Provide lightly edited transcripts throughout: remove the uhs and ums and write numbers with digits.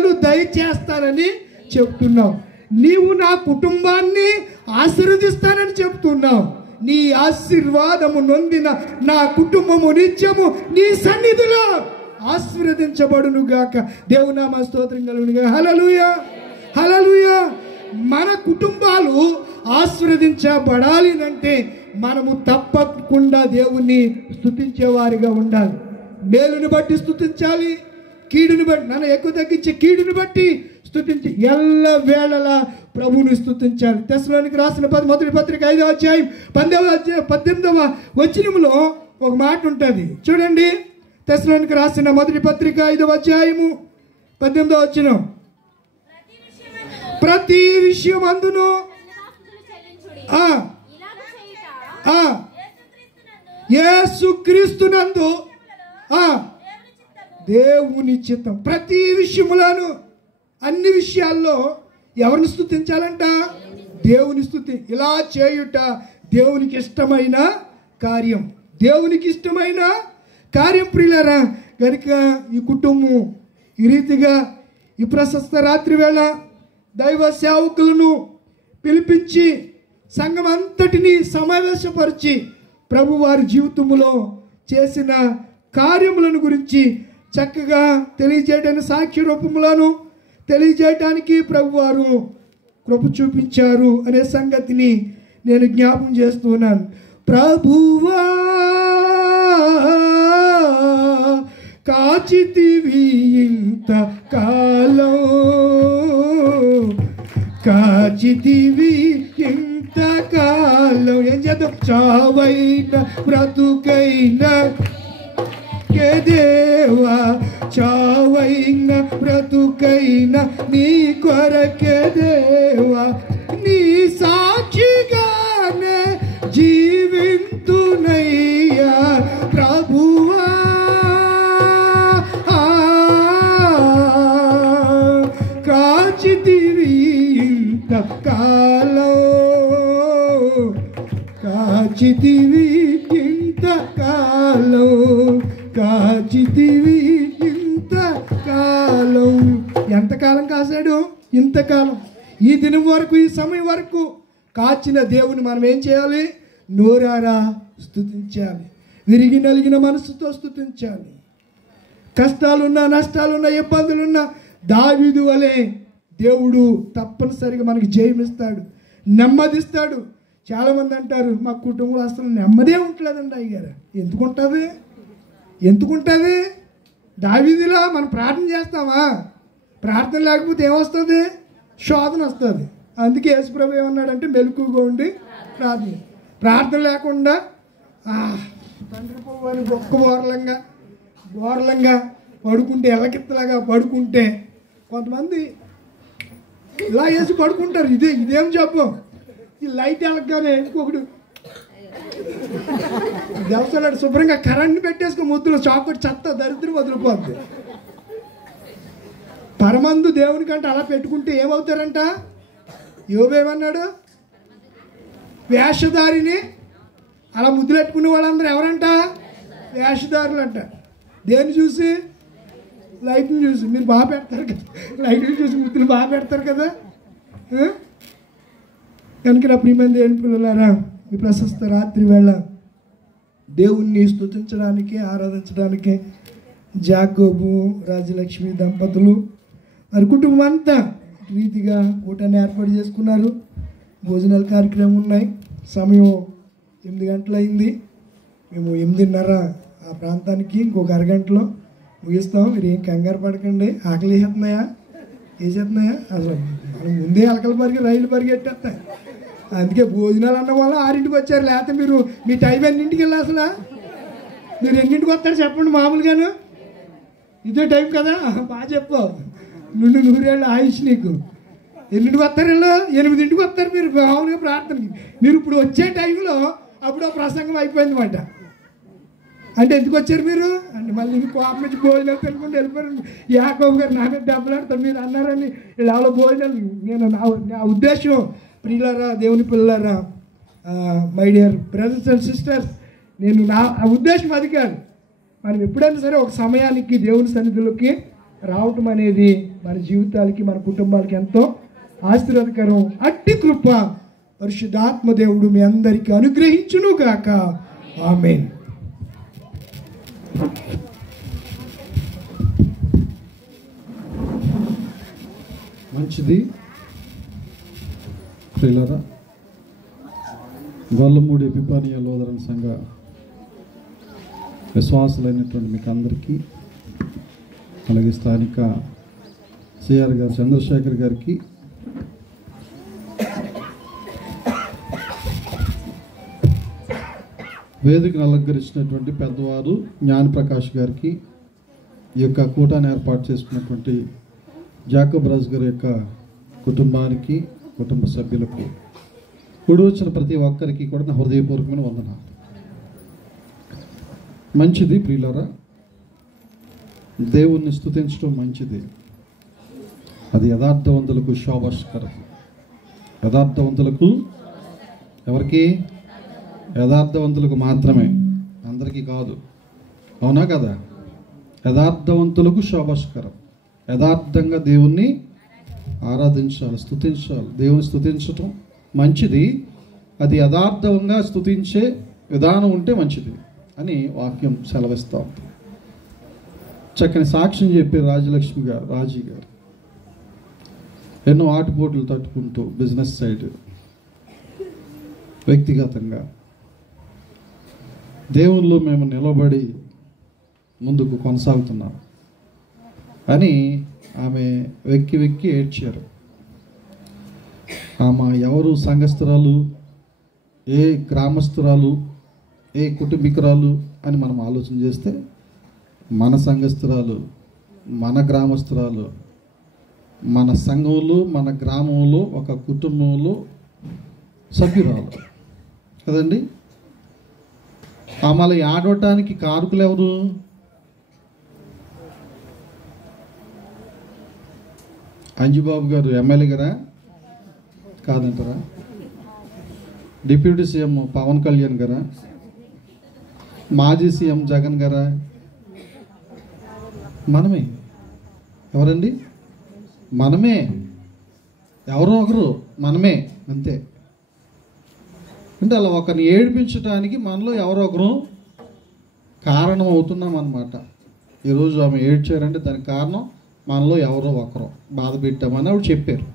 దయచేస్తానని చెప్తున్నావు. నీవు నా కుటుంబాన్ని ఆశీర్వదిస్తానని చెప్తున్నావు. నీ ఆశీర్వాదము నొందిన నా కుటుంబము నిత్యము నీ సన్నిధిలో ఆశీర్వదించబడును గాక. దేవునామ స్తోత్రం కలుగును గాక. హల్లెలూయా, హల్లెలూయా. మన కుటుంబాలు ఆశీర్వదించబడాలి అంటే మనము తప్పకుండా దేవుణ్ణి స్తుతించేవారిగా ఉండాలి. మేలుని బట్టి స్తుతించాలి, కీడుని బట్టి నన్ను ఎక్కువ తగ్గించి కీడుని బట్టి స్తుతించి ఎల్ల వేళలా ప్రభువుని స్తుతించాలి. తెస్సలోనికి రాసిన మొదటి పత్రిక 5వ అధ్యాయం 18వ వచనంలో ఒక మాట ఉంటుంది చూడండి. తెస్సలోనికి రాసిన మొదటి పత్రిక 5వ అధ్యాయము 18వ వచనం, ప్రతి విషయమందును యేసుక్రీస్తునందు దేవుని చిత్తం. ప్రతి విషయములను అన్ని విషయాల్లో ఎవరిని స్తుతించాలంట? దేవుని స్తుతి. ఇలా చేయుట దేవునికి ఇష్టమైన కార్యం. దేవునికి ఇష్టమైన కార్యం ప్రియులారా. కనుక ఈ కుటుంబం ఈ రీతిగా ఈ ప్రశస్త రాత్రి వేళ దైవ సేవకులను పిలిపించి సంఘం అంతటిని సమావేశపరిచి ప్రభు వారి జీవితంలో చేసిన కార్యములను గురించి చక్కగా తెలియజేయడానికి సాక్ష్య రూపంలోను తెలియజేయడానికి ప్రభు వారు కృప చూపించారు అనే సంగతిని నేను జ్ఞాపకం చేస్తున్నాను. ప్రభువా కాచితివి ఇంత కాలం, కాచితివి ఇంత కాలం. ఏం చేద్దాం? చావైన బ్రతుకైన దేవా, చావైన బ్రతుకైన నీ కొరకే దేవా, నీ సాక్షిగానే జీవింతునయ్యా ప్రభువా. కాచితివి ఇంత కాలం, కాచితివి ఇంత కాలం, కాచితివి ఇంత కాలం. ఎంతకాలం కాశాడు? ఇంతకాలం. ఈ దినం వరకు, ఈ సమయం వరకు కాచిన దేవుని మనం ఏం చేయాలి? నోరారా స్తుతించాలి. విరిగి నలిగిన మనసుతో స్తుతించాలి. కష్టాలున్నా, నష్టాలున్నా, ఇబ్బందులున్నా దావీదు వలె దేవుడు తప్పనిసరిగా మనకి జయమిస్తాడు, నెమ్మదిస్తాడు. చాలామంది అంటారు మా కుటుంబంలో అసలు నెమ్మదే ఉంటలేదండి అయ్యారు. ఎందుకుంటుంది? ఎందుకుంటుంది? దావీదులా మనం ప్రార్థన చేస్తామా? ప్రార్థన లేకపోతే ఏమొస్తుంది? శోధన వస్తుంది. అందుకే యేసుప్రభు ఏమన్నాడంటే మెలకుగా ఉండి ప్రార్థన. ప్రార్థన లేకుండా తండ్రి పువ్వు అని గొక్క బోర్లంగా పడుకుంటే, ఎల్లకిత్తలాగా పడుకుంటే కొంతమంది ఇలా వేసి పడుకుంటారు. ఇదేం చెప్పు, ఈ లైట్ వెళ్ళగానే ఇంకొకటి దేవస్థానాడు శుభ్రంగా కరెంట్ పెట్టేసుకో ముద్దులు చాకొట్టి చెత్త దరిద్రం వదిలిపోద్ది. పరమందు దేవుని కంటే అలా పెట్టుకుంటే ఏమవుతారంట? యోబేమన్నాడు? వేషధారిని అలా ముద్దులు పెట్టుకునే వాళ్ళందరూ ఎవరంట? వేషధారులు అంట. దేన్ని చూసి? లైట్ని చూసి. మీరు బాగా పెడతారు కదా, లైట్ని చూసి ముద్దులు బాగా పెడతారు కదా. కనుక నా ప్రియమైన దేవుని పిల్లలారా, ఈ ప్రశస్త రాత్రి వేళ దేవుణ్ణి స్తుతించడానికి, ఆరాధించడానికి జాకోబు రాజలక్ష్మి దంపతులు వారి కుటుంబం అంతా రీతిగా కూటాన్ని ఏర్పాటు చేసుకున్నారు. భోజనాల కార్యక్రమం ఉన్నాయి. సమయం 8 గంటలు అయింది. మేము 8:30 ఆ ప్రాంతానికి ఇంకొక అరగంటలో ముగిస్తాం. మీరు ఏం కంగారు పడకండి. ఆకలి వేసేస్తున్నాయా? వేసేస్తున్నాయా? అసలు మనం ముందే అలకల రైలు పరిగెట్టేస్తాయి. అందుకే భోజనాలు అన్న వల్ల 6ంటికి వచ్చారు. లేకపోతే మీరు మీ టైం ఎన్నింటికి వెళ్ళి అసలు మీరు ఎన్నింటికి వస్తారు చెప్పండి? మామూలుగాను ఇదే టైం కదా. బాగా చెప్పు. 100 ఏళ్ళ ఆయుష్ నీకు. ఎన్నింటికి వస్తారు? వీళ్ళు 8ంటికి వస్తారు. మీరు మామూలుగా ప్రార్థనకి మీరు ఇప్పుడు వచ్చే టైంలో అప్పుడు ప్రసంగం అయిపోయింది మాట. అంటే ఎందుకు వచ్చారు మీరు అంటే మళ్ళీ మీకు కోపం నుంచి భోజనాలు తెలుసుకుంటూ వెళ్ళిపోయారు. యాకోబు గారు నా మీద డబ్బులాడతారు మీరు అన్నారని వీళ్ళు ఎవరో భోజనాలు. నేను నా ఉద్దేశం ప్రియులారా, దేవుని పిల్లలారా, my dear brothers and sisters, నేను నా ఉద్దేశం అది కాదు. మనం ఎప్పుడైనా సరే ఒక సమయానికి దేవుని సన్నిధిలోకి రావటం అనేది మన జీవితాలకి మన కుటుంబాలకి ఎంతో ఆశీర్వాదకరం. అట్టి కృప పరిశుద్ధాత్మ దేవుడు మీ అందరికీ అనుగ్రహించును గాక. ఆమేన్. మంచిది ప్రియులారా, గొల్లమూడి ఎపిఫానియా లూథరన్ సంఘ విశ్వాసులైనటువంటి మీకు అందరికీ, అలాగే స్థానిక సిఆర్ గారు చంద్రశేఖర్ గారికి, వేదికను అలంకరించినటువంటి పెద్దవారు జ్ఞానప్రకాష్ గారికి, ఈ యొక్క కూటాన్ని ఏర్పాటు చేసుకున్నటువంటి జాకబ్ రాజు గారి యొక్క కుటుంబానికి, కుటుంబ సభ్యులకు, కూడి వచ్చిన ప్రతి ఒక్కరికి కూడా నా హృదయపూర్వకమైన వందనాలు. మంచిది ప్రియులారా, దేవుణ్ణి స్తుతించడం మంచిది. అది యథార్థవంతులకు శోభాస్కరం. యథార్థవంతులకు, ఎవరికి? యథార్థవంతులకు మాత్రమే, అందరికీ కాదు. అవునా కదా? యథార్థవంతులకు శోభాస్కరం. యథార్థంగా దేవుణ్ణి ఆరాధించాలి, స్తుతించాలి. దేవుని స్తుతించటం మంచిది. అది యథార్థంగా స్తుతించే విధానం ఉంటే మంచిది అని వాక్యం సెలవిస్తాం. చక్కని సాక్ష్యం చెప్పే రాజీ గారు ఎన్నో ఆటుపోట్లు తట్టుకుంటూ బిజినెస్ సైడ్, వ్యక్తిగతంగా దేవుళ్ళు మేము నిలబడి ముందుకు కొనసాగుతున్నాం అని ఆమె వెక్కి ఏడ్చారు. ఆమె ఎవరు సంఘస్థురాలు, ఏ గ్రామస్తురాలు, ఏ కుటుంబికురాలు అని మనం ఆలోచన చేస్తే మన సంఘస్థురాలు, మన గ్రామస్తురాలు, మన సంఘంలో, మన గ్రామంలో, ఒక కుటుంబంలో సభ్యురాలు కదండి. ఆమె ఆడటానికి కారకులు ఎవరు? అంజుబాబు గారు ఎమ్మెల్యే గారా? కాదంటారా? డిప్యూటీ సీఎం పవన్ కళ్యాణ్ గారా? మాజీ సీఎం జగన్ గారా? మనమే. ఎవరండి? మనమే. ఎవరో ఒకరు మనమే, అంతే. అంటే అలా ఒకరిని ఏడిపించడానికి మనలో ఎవరో ఒకరు కారణం అవుతున్నాం అన్నమాట. ఈరోజు ఆమె ఏడ్చారంటే దానికి కారణం మనలో ఎవరో ఒకరు బాధ పెట్టామని ఆవిడ చెప్పారు.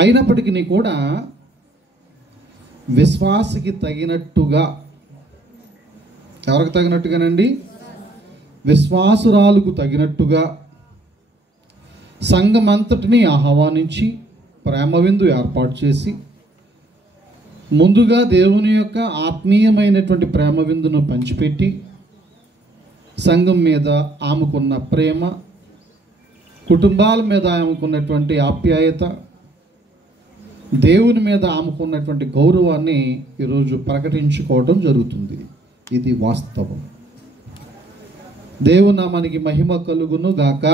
అయినప్పటికీ కూడా విశ్వాసకి తగినట్టుగా, ఎవరికి తగినట్టుగానండి? విశ్వాసురాలకు తగినట్టుగా సంఘమంతటిని ఆహ్వానించి ప్రేమ విందు ఏర్పాటు చేసి ముందుగా దేవుని యొక్క ఆత్మీయమైనటువంటి ప్రేమ విందును పంచిపెట్టి సంఘం మీద ఆమెకున్న ప్రేమ, కుటుంబాల మీద ఆమెకున్నటువంటి ఆప్యాయత, దేవుని మీద ఆమెకున్నటువంటి గౌరవాన్ని ఈరోజు ప్రకటించుకోవడం జరుగుతుంది. ఇది వాస్తవం. దేవుని నామానికి మహిమ కలుగును గాక.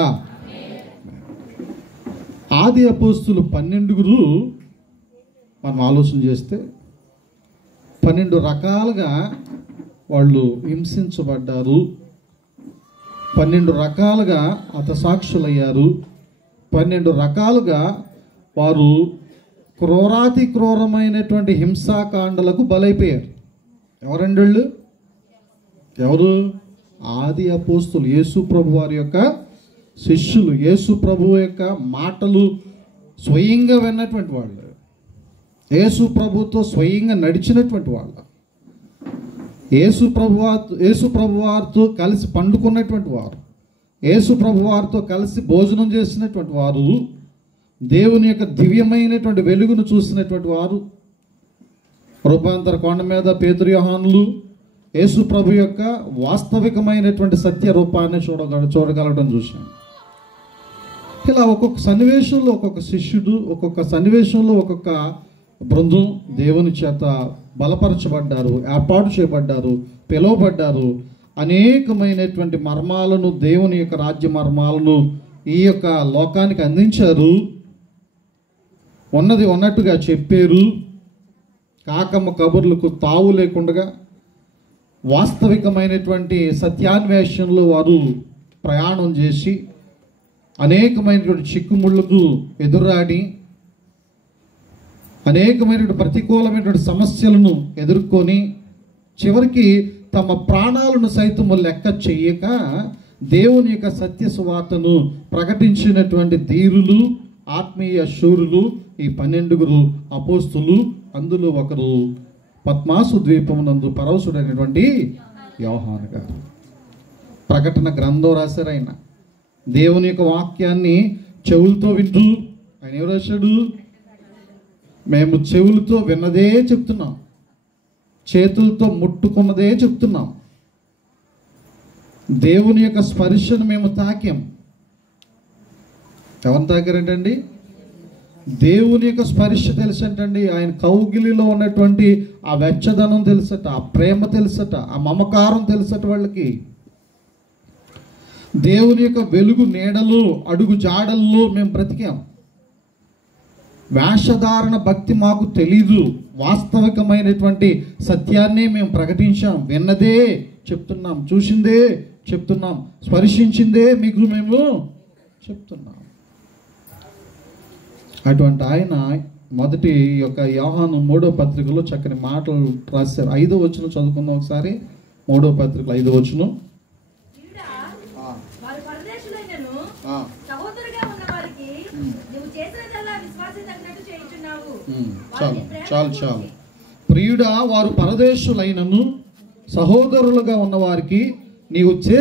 ఆది అపోస్తులు 12 మనం ఆలోచన చేస్తే 12 రకాలుగా వాళ్ళు హింసించబడ్డారు, 12 రకాలుగా హతసాక్షులయ్యారు, 12 రకాలుగా వారు క్రూరాతి క్రూరమైనటువంటి హింసాకాండలకు బలైపోయారు. ఎవరండి వాళ్ళు? ఎవరు? ఆది అపోస్తులు, యేసు ప్రభు వారి యొక్క శిష్యులు, యేసు ప్రభు యొక్క మాటలు స్వయంగా విన్నటువంటి వాళ్ళు, యేసు ప్రభుతో స్వయంగా నడిచినటువంటి వాళ్ళు, యేసు ప్రభు వారితో కలిసి పండుకున్నటువంటి వారు, యేసు ప్రభు వారితో కలిసి భోజనం చేసినటువంటి వారు, దేవుని యొక్క దివ్యమైనటువంటి వెలుగును చూసినటువంటి వారు, రూపాంతర కొండ మీద పేతురు యోహానులు యేసు ప్రభు యొక్క వాస్తవికమైనటువంటి సత్య రూపాన్ని చూడగలగడం చూశాం. ఇలా ఒక్కొక్క సన్నివేశంలో ఒక్కొక్క శిష్యుడు, ఒక్కొక్క సన్నివేశంలో ఒక్కొక్క బృందం దేవుని చేత బలపరచబడ్డారు, ఏర్పాటు చేయబడ్డారు, పిలువబడ్డారు. అనేకమైనటువంటి మర్మాలను, దేవుని యొక్క రాజ్య మర్మాలను ఈ యొక్క లోకానికి అందించారు. ఉన్నది ఉన్నట్టుగా చెప్పారు. కాకమ్మ కబుర్లకు తావు లేకుండా వాస్తవికమైనటువంటి సత్యాన్వేషణలో వారు ప్రయాణం చేసి అనేకమైనటువంటి చిక్కుముళ్ళకు ఎదురాడి అనేకమైనటువంటి ప్రతికూలమైనటువంటి సమస్యలను ఎదుర్కొని చివరికి తమ ప్రాణాలను సైతము లెక్క చెయ్యక దేవుని యొక్క సత్య సువార్తను ప్రకటించినటువంటి ధీరులు, ఆత్మీయ శూరులు ఈ 12 అపోస్తులు. అందులో ఒకరు పద్మాసు ద్వీపమునందు పరవశుడైనటువంటి యోహాను గారు. ప్రకటన గ్రంథం రాశారు ఆయన. దేవుని యొక్క వాక్యాన్ని చెవులతో వింటూ ఆయన ఎవరు రాశాడు? మేము చెవులతో విన్నదే చెప్తున్నాం, చేతులతో ముట్టుకున్నదే చెప్తున్నాం, దేవుని యొక్క స్పర్శను మేము తాకాం. ఎవరిని తాకారంటండి? దేవుని యొక్క స్పర్శ తెలుసంటండి. ఆయన కౌగిలిలో ఉన్నటువంటి ఆ వెచ్చదనం తెలుసట, ఆ ప్రేమ తెలుసట, ఆ మమకారం తెలుసట వాళ్ళకి. దేవుని యొక్క వెలుగు నీడలు, అడుగు జాడల్లో మేము బ్రతికాం. వేషధారణ భక్తి మాకు తెలీదు. వాస్తవికమైనటువంటి సత్యాన్ని మేము ప్రకటించాం. విన్నదే చెప్తున్నాం, చూసిందే చెప్తున్నాం, స్పర్శించిందే మీకు మేము చెప్తున్నాం. అటువంటి ఆయన మొదటి యొక్క యోహాను 3వ పత్రికలో చక్కని మాటలు రాశారు. 5వ వచనం చదువుకుందాం ఒకసారి. 3వ పత్రిక 5వ వచనం. చాలు. ప్రియుడా, వారు పరదేశులైనను సహోదరులుగా ఉన్నవారికి నీవు చేసిన